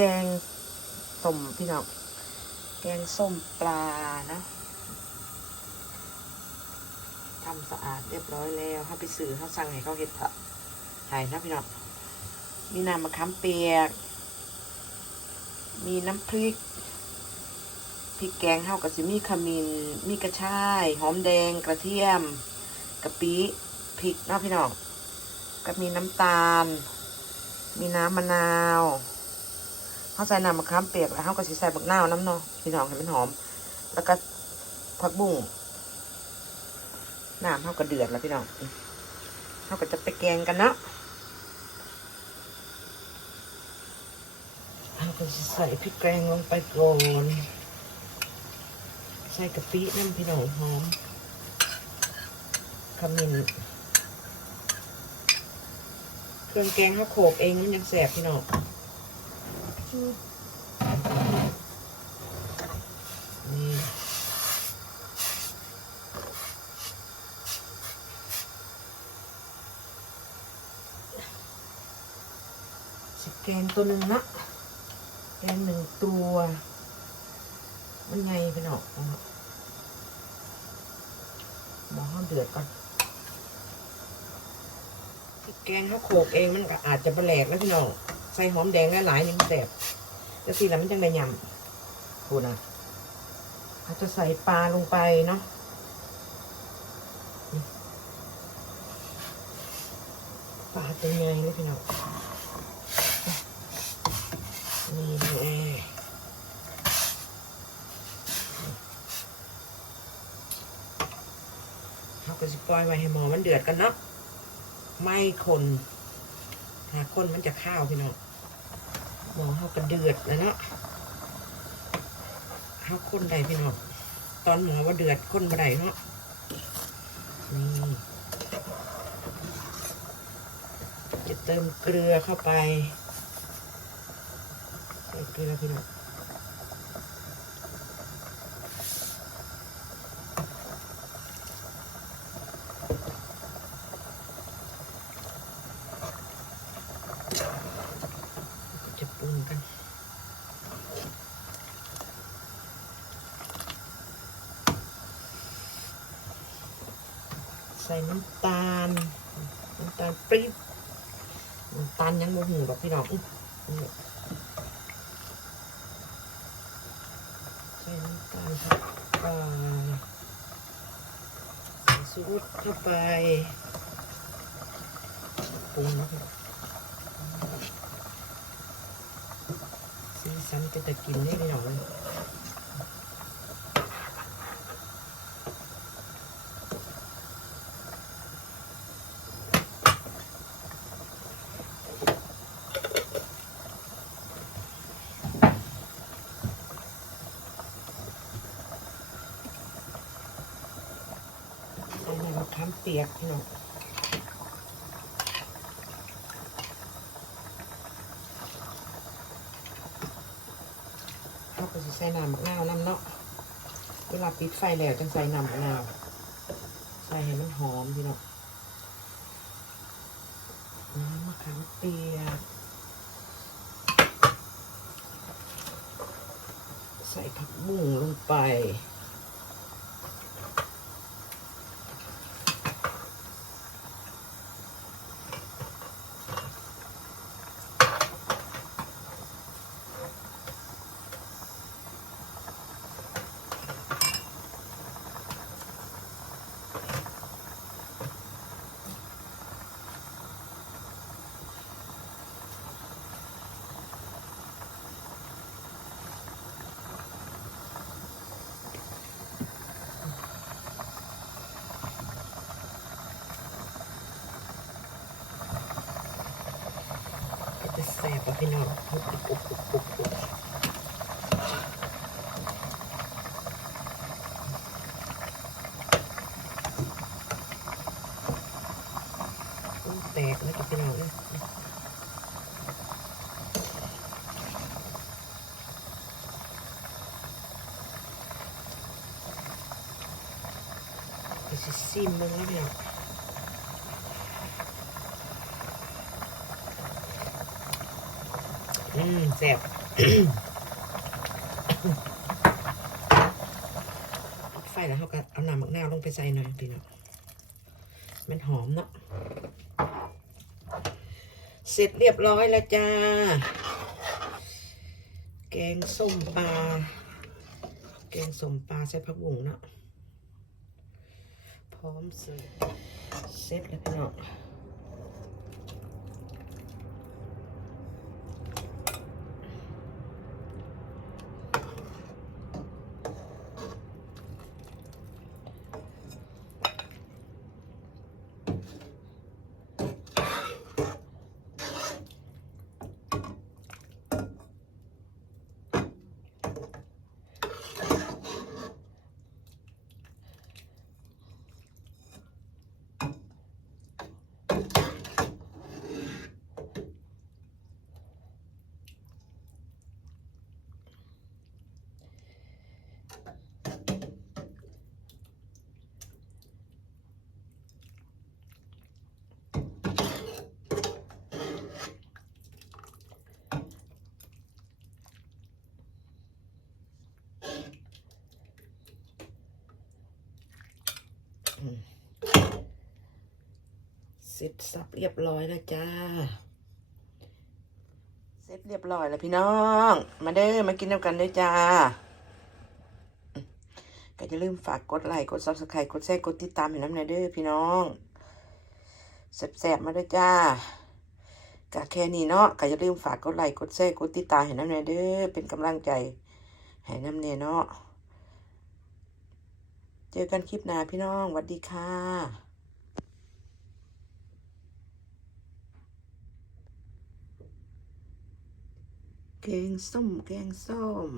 แกงส้มพี่น้องแกงส้มปลานะทำสะอาดเรียบร้อยแล้วถ้าไปซื้อเขาสั่งให้เขาเฮ็ดเถอะหายนะพี่น้องมีน้ำมะขามเปียก มีน้ำพริกพริกแกงเฮากับสิมีขมินมีกระชาย หอมแดงกระเทียมกะปิพริกเนาะพี่น้องก็มีน้ำตาล มีน้ำมะนาว เขาใส่น้ำมะขามเปียกแล้วเขาก็สิใส่บักนาวน้ำเนาะพี่น้องให้มันหอม แล้วก็ผักบุ้งน้ำเขาก็เดือดแล้วพี่น้องเขาก็จะไปแกงกันเนาะเขาก็จะใส่พริกแกงลงไปก่อนใส่กะปิน้ำพี่น้องหอมขมิ้นเครื่องแกงเขาโขกเองมันยังแสบพี่น้อง สิแกงตัวหนึ่งนะแกงหนึ่งตัว มันไงพี่น้องหมอห้ามเดือดก่อนพริกแกงเขาโขกเองมันก็อาจจะแปลกนะพี่น้อง ใส่หอมแดงหลายๆนึ่งแสบแล้วทีแล้วมันจังได้ยำพูดนะเขาจะใส่ปลาลงไปเนาะปลาตัวใหญ่เลยพี่น้องนี่แหละเราก็สิปล่อยไว้ให้หมอมันเดือดกันเนาะไม่คนถ้าคนมันจะข้าวพี่น้อง มอเขาก็เดือดนะเนาะเขาคนใดพี่น้องตอนหมอว่าเดือดคนบ่ได้เนาะนี่จะเติมเกลือเข้าไปใส่เกลือพี่น้อง ก็จะปรุงกัน ใส่น้ำตาล น้ำตาลปี๊บน้ำตาลยังโมหูดอกพี่น้องใส่น้ำตาลเข้าไปใส่สูตรเข้าไปปรุงนะครับสีสันก็จะกินได้ไม่หน่อย ขามเปียกเน้องเขาก็จะใส่น้ำมะนาวน้ำเนาะเวลาปิดไฟแล้วจังใส่น้ำมะนาวใส่ให้มันหอมพี่เนาะน้ำมะขามเปียกใส่ผักบุ้งลงไป ซ่บอะพี่น้องแตกแล้วกับพี่น้องเลยไปสิซิมมึงแล้วพี่น้อง อืม แซ่บเอาไฟแล้วเขาก็เอาน้ำมะนาวลงไปใส่หน่อยพี่น้องมันหอมเนาะเสร็จเรียบร้อยแล้วจ้า แกงส้มปลา แกงส้มปลาใส่ผักบุ้งเนาะพร้อมเสิร์ฟเสร็จแล้วพี่น้อง เสร็จสับเรียบร้อยแล้วจ้า เสร็จเรียบร้อยแล้วพี่น้อง มาเด้อมากินน้ำกันด้อจ้า ก็อย่าลืมฝากกดไลค์กดซับสไครต์กดแชร์กดติดตามให้น้ำในเด้อพี่น้องแซ่บๆมาด้อจ้ากะแค่นี้เนาะก็อย่าลืมฝากกดไลค์กดแชร์กดติดตามให้น้ำในเด้อเป็นกำลังใจให้น้ำเนเนาะเจอกันคลิปหน้าพี่น้องสวัสดีค่ะ แกงส้ม แกงส้ม